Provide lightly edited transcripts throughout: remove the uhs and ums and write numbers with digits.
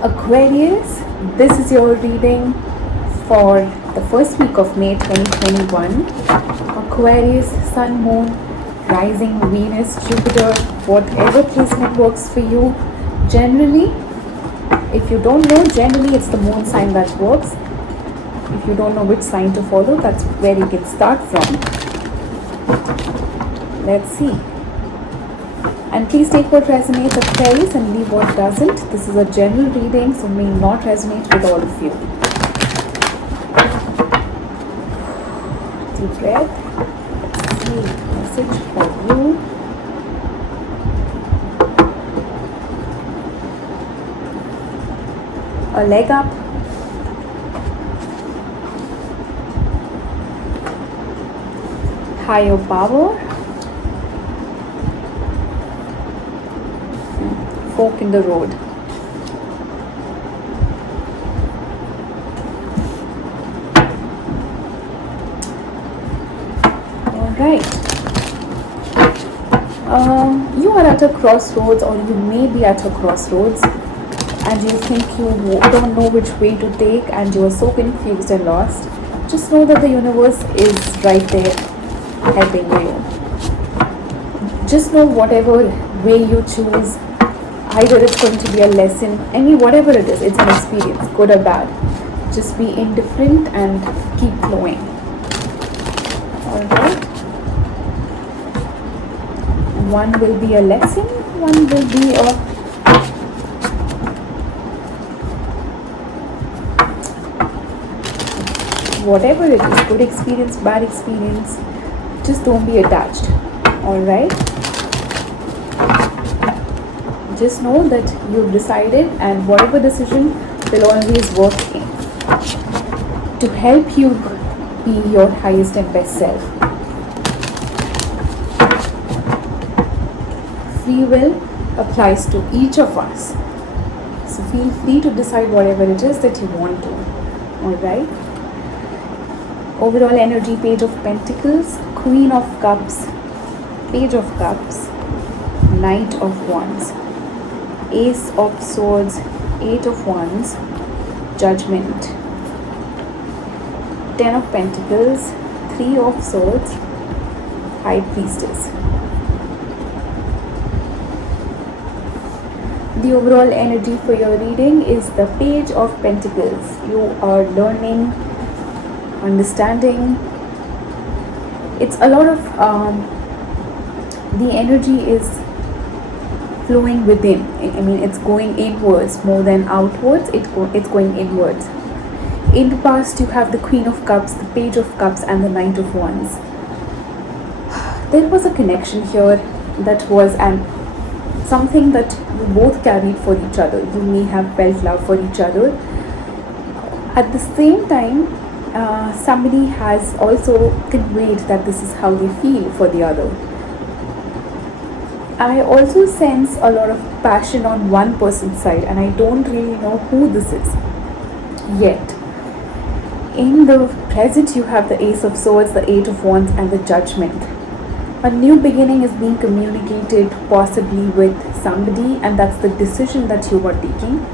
Aquarius, this is your reading for the first week of May 2021. Aquarius, Sun, Moon, Rising, Venus, Jupiter, whatever placement works for you. Generally, if you don't know, generally it's the moon sign that works. If you don't know which sign to follow, that's where you can start from. Let's see. And please take what resonates, Aquarius, and leave what doesn't. This is a general reading, so may not resonate with all of you. Deep breath. Let's see. Message for you. A leg up. Higher power. Fork in the road. Alright. You are at a crossroads, or you may be at a crossroads, and you think you don't know which way to take, and you are so confused and lost. Just know that the universe is right there helping you. Just know whatever way you choose, either it's going to be a lesson, whatever it is, it's an experience, good or bad. Just be indifferent and keep flowing. Alright. One will be a lesson, one will be a whatever it is, good experience, bad experience. Just don't be attached. Alright. Just know that you've decided, and whatever decision will always work to help you be your highest and best self. Free will applies to each of us. So feel free to decide whatever it is that you want to. Alright. Overall energy, Page of Pentacles, Queen of Cups, Page of Cups, Knight of Wands, Ace of Swords, Eight of Wands, Judgment, Ten of Pentacles, Three of Swords, High Priestess. The overall energy for your reading is the Page of Pentacles. You are learning, understanding. It's a lot of the energy is flowing within. It's going inwards more than outwards. It's going inwards. In the past, you have the Queen of Cups, the Page of Cups, and the Knight of Wands. There was a connection here that was something that you both carried for each other. You may have felt love for each other. At the same time, somebody has also conveyed that this is how they feel for the other. I also sense a lot of passion on one person's side, and I don't really know who this is yet. In the present, you have the Ace of Swords, the Eight of Wands, and the Judgment. A new beginning is being communicated, possibly with somebody, and that's the decision that you are taking.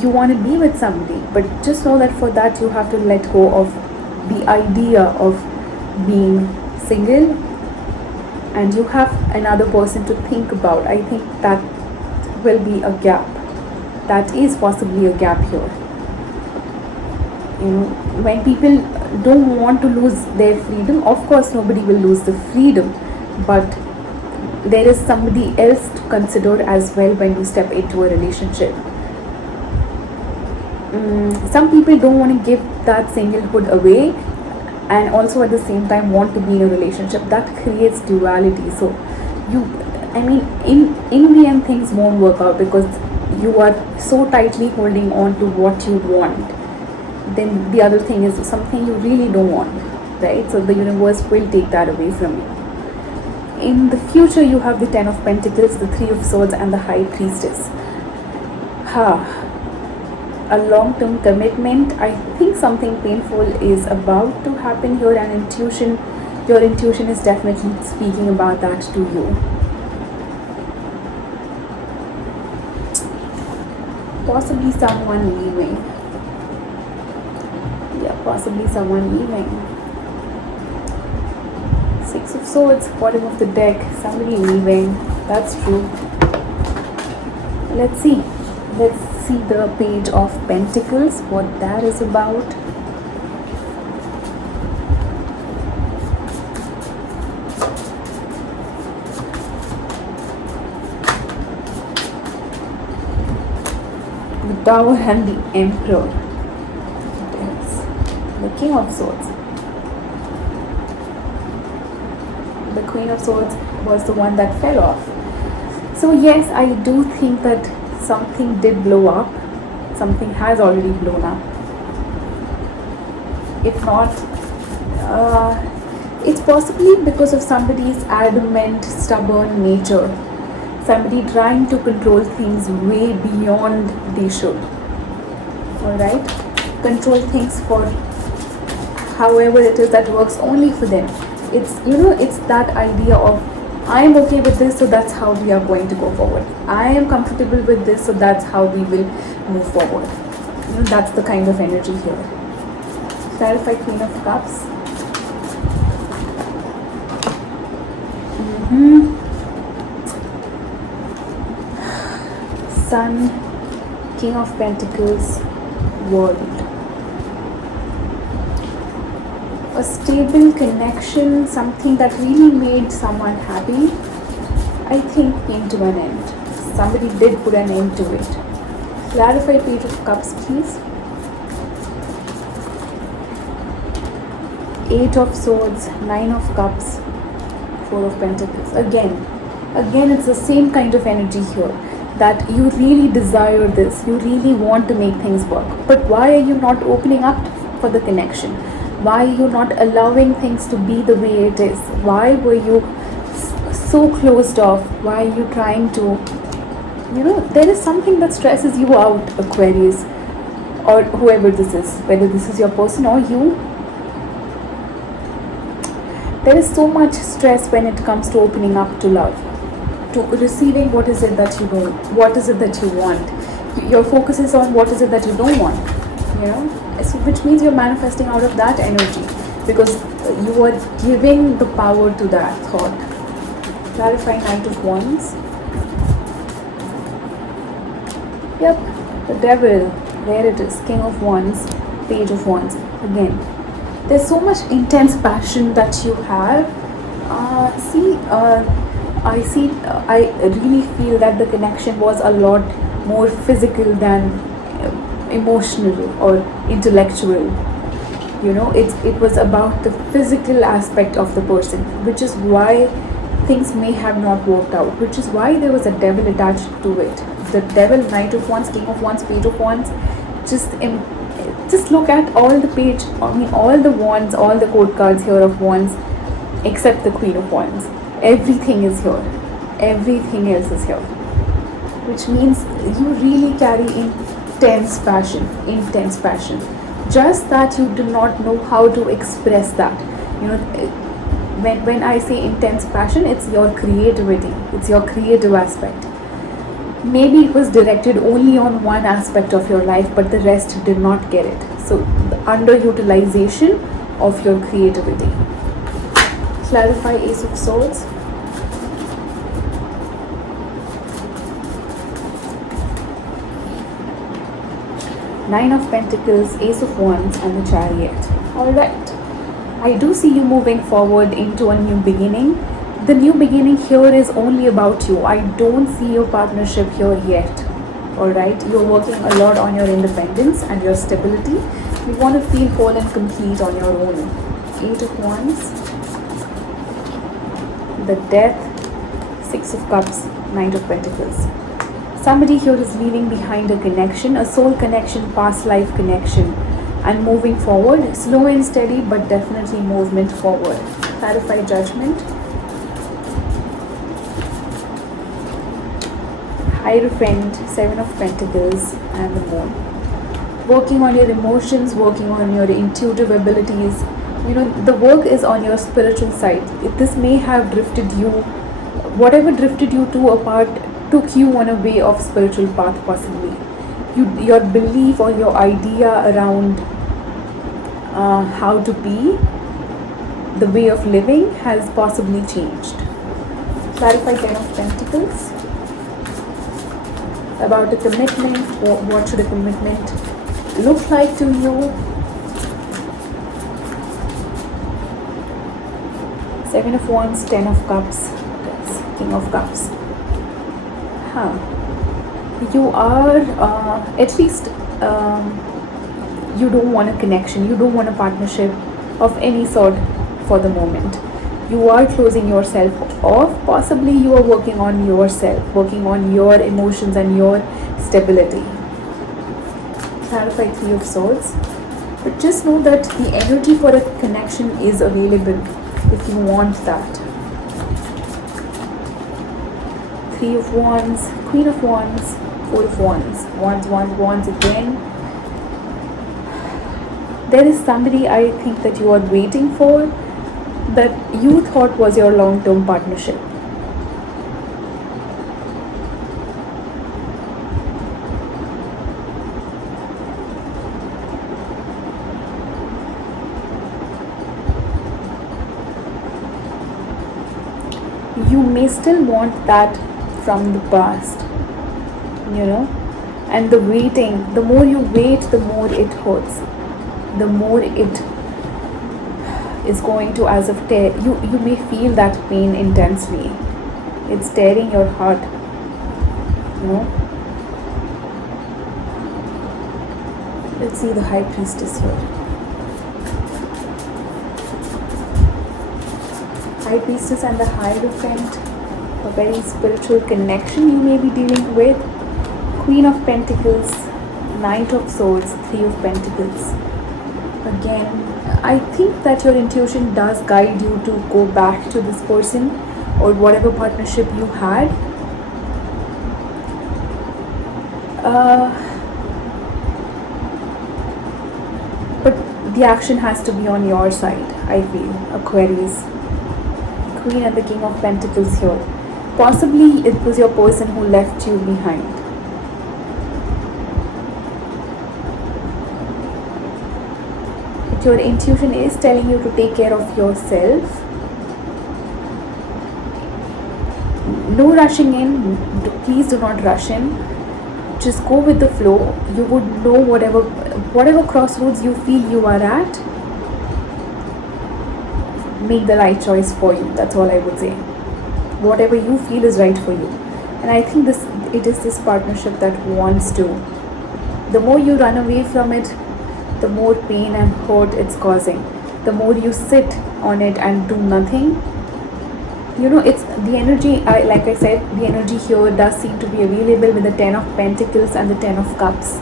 You want to be with somebody, but just know that for that you have to let go of the idea of being single, and you have another person to think about. I think that will be a gap. That is possibly a gap here. When people don't want to lose their freedom, of course nobody will lose the freedom, but there is somebody else to consider as well when you step into a relationship. Some people don't want to give that singlehood away, and also at the same time want to be in a relationship. That creates duality. So in the end, things won't work out because you are so tightly holding on to what you want. Then the other thing is something you really don't want, right? So the universe will take that away from you. In the future, you have the Ten of Pentacles, the Three of Swords, and the High Priestess. A long-term commitment. I think something painful is about to happen here, and your intuition is definitely speaking about that to you. Possibly someone leaving. Yeah, possibly someone leaving. Six of Swords, bottom of the deck, somebody leaving. That's true. Let's see. Let's see the Page of Pentacles, what that is about. The Tower and the Emperor. Yes. The King of Swords. The Queen of Swords was the one that fell off. So yes, I do think that something did blow up. Something has already blown up. If not, it's possibly because of somebody's adamant, stubborn nature. Somebody trying to control things way beyond they should. Alright? Control things for however it is that works only for them. It's that idea of I am okay with this, so that's how we are going to go forward. I am comfortable with this, so that's how we will move forward. That's the kind of energy here. Clarify Queen of Cups. Sun, King of Pentacles, World. A stable connection, something that really made someone happy, I think came to an end. Somebody did put an end to it. Clarify Page of Cups, please. Eight of Swords, Nine of Cups, Four of Pentacles. Again, it's the same kind of energy here. That you really desire this, you really want to make things work. But why are you not opening up for the connection? Why are you not allowing things to be the way it is? Why were you so closed off? Why are you trying to, there is something that stresses you out, Aquarius, or whoever this is, whether this is your person or you. There is so much stress when it comes to opening up to love, to receiving what is it that you don't, what is it that you want. Your focus is on what is it that you don't want, so which means you're manifesting out of that energy because you are giving the power to that thought. Clarify Knight of Wands. Yep, the Devil, there it is, King of Wands, Page of Wands. Again, there's so much intense passion that you have. I really feel that the connection was a lot more physical than emotional or intellectual. It was about the physical aspect of the person, which is why things may have not worked out, which is why there was a devil attached to it. The Devil, Knight of Wands, King of Wands, Page of Wands. Just look at all the page, all the wands, all the court cards here of wands, except the Queen of Wands. Everything is here. Everything else is here. Which means you really carry intense passion. Just that you do not know how to express that. When I say intense passion, it's your creativity. It's your creative aspect. Maybe it was directed only on one aspect of your life, but the rest did not get it. So the underutilization of your creativity. Clarify Ace of Swords. Nine of Pentacles, Ace of Wands, and the Chariot. Alright. I do see you moving forward into a new beginning. The new beginning here is only about you. I don't see your partnership here yet. Alright. You're working a lot on your independence and your stability. You want to feel whole and complete on your own. Eight of Wands. The Death, Six of Cups, Knight of Pentacles. Somebody here is leaving behind a connection, a soul connection, past life connection, and moving forward, slow and steady, but definitely movement forward. Clarify Judgment. Hierophant, Seven of Pentacles, and the Moon. Working on your emotions, working on your intuitive abilities. The work is on your spiritual side. This may have drifted you, whatever drifted you two apart, took you on a way of spiritual path possibly. your belief or your idea around how to be, the way of living has possibly changed. Clarify Ten of Pentacles. About a commitment, what should a commitment look like to you? Seven of Wands, Ten of Cups, King of Cups. You are at least you don't want a connection, you don't want a partnership of any sort for the moment. You are closing yourself off. Possibly you are working on yourself, working on your emotions and your stability. Clarify Three of Swords. But just know that the energy for a connection is available if you want that. Three of Wands, Queen of Wands, Four of Wands, Wands again. There is somebody I think that you are waiting for, that you thought was your long-term partnership. You may still want that from the past, and the waiting, the more you wait, the more it hurts, the more it is going to as of tear. You may feel that pain intensely. It's tearing your heart, Let's see the High Priestess here. High Priestess and the Hierophant, a very spiritual connection you may be dealing with. Queen of Pentacles, Knight of Swords, Three of Pentacles. Again, I think that your intuition does guide you to go back to this person or whatever partnership you had. But the action has to be on your side, I feel, Aquarius. Queen and the King of Pentacles here. Possibly it was your person who left you behind. But your intuition is telling you to take care of yourself. No rushing in. Please do not rush in. Just go with the flow. You would know whatever crossroads you feel you are at. Make the right choice for you. That's all I would say. Whatever you feel is right for you. And I think it is this partnership that wants to. The more you run away from it, the more pain and hurt it's causing. The more you sit on it and do nothing, it's the energy. Like I said, the energy here does seem to be available with the Ten of Pentacles and the Ten of Cups.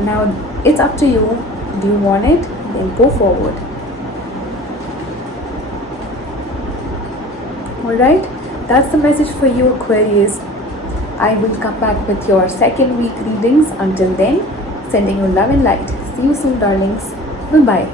Now it's up to you. Do you want it? Then go forward. Alright, that's the message for you, Aquarius. I will come back with your second week readings. Until then, sending you love and light. See you soon, darlings. Bye-bye.